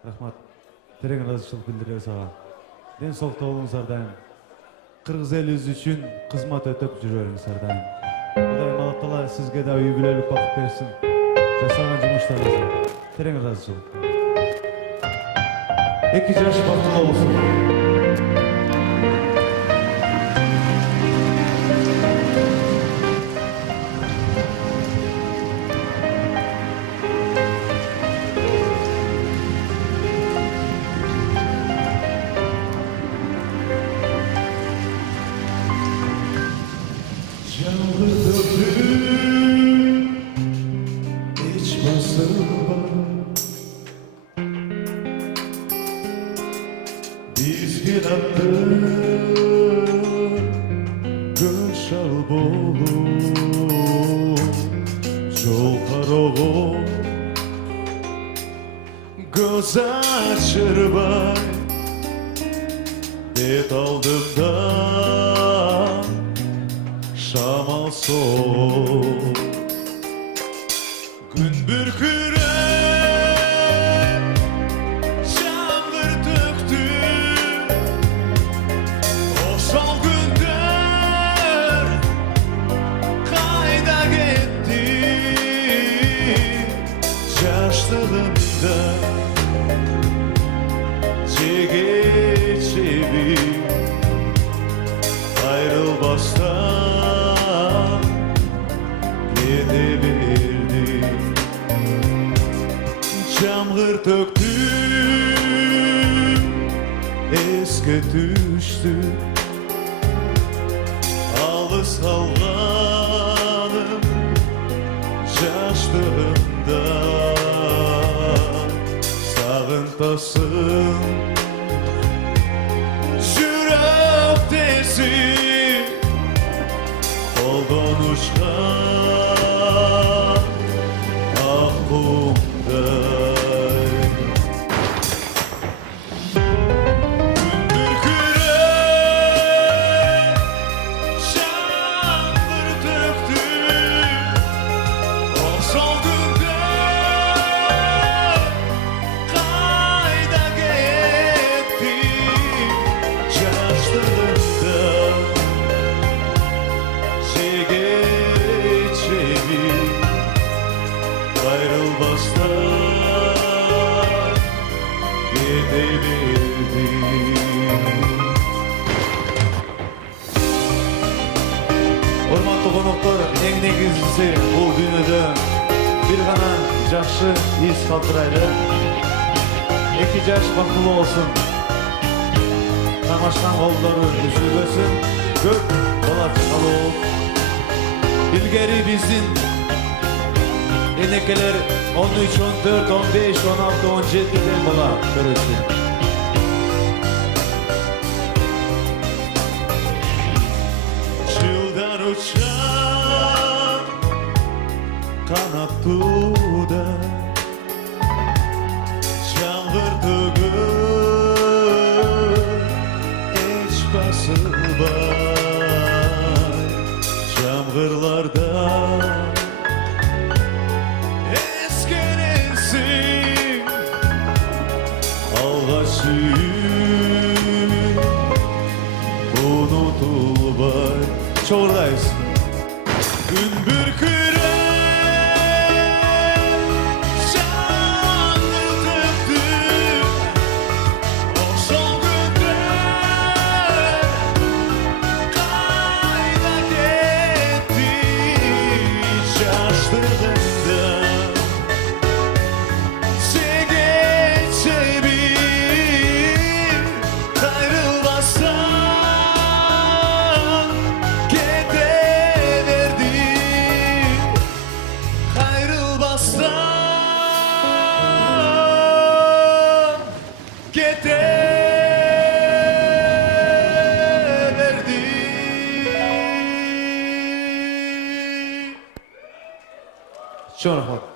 Rahmat. Teрең ыраазычылык билдиребиз ага. Ден соолукта болуңуздар дайым. Кыргыз элибиз үчүн кызмат өтөп жүрөңүздар дайым. Кудайым Алла Таала сизге да үй бүлөлүк бакыт берсин. Жасаган жумуштарыңызга терең ыраазычылык. 2 жаш бактылуу болсун. Bizge attı gönşal bolu Жол карого göz açırбай Бет алдымда шамал соғып Күн бүркүрөп жаңбыр төктү Ошол күндөр кайда кетти Жаштыгымда чеги айрылбастан кете берди Жамгыр төктү эске түштү Алыс калганым жаштыгымда Сагынтасың жүрөк тесип Колдон учкан ак кумдай Күн бүркүрөп жаңбыр төктү Ошол күндөр кайда кетти Жаштыгымда Айрылбастан кете берди Урматтуу коноктор, эң негизгиси бул дүйнөдө бир гана жакшы ис калтырайлы. 2 жаш бактылуу болсун. Тамашкан колдору үзүлбөсүн. Көп бала чакалуу. Илгери биздин энекелер 13, 14, 15, 16, 17 бала көрөсүн. Жылдар учан канаттууда Жаңгыр төгөп эч басылбай Жаңгырларда unutulbay Çoğurdayız Gün bürkürüp Şanlı töktü Oşol gündür Kayda gitti Şaştığında Çok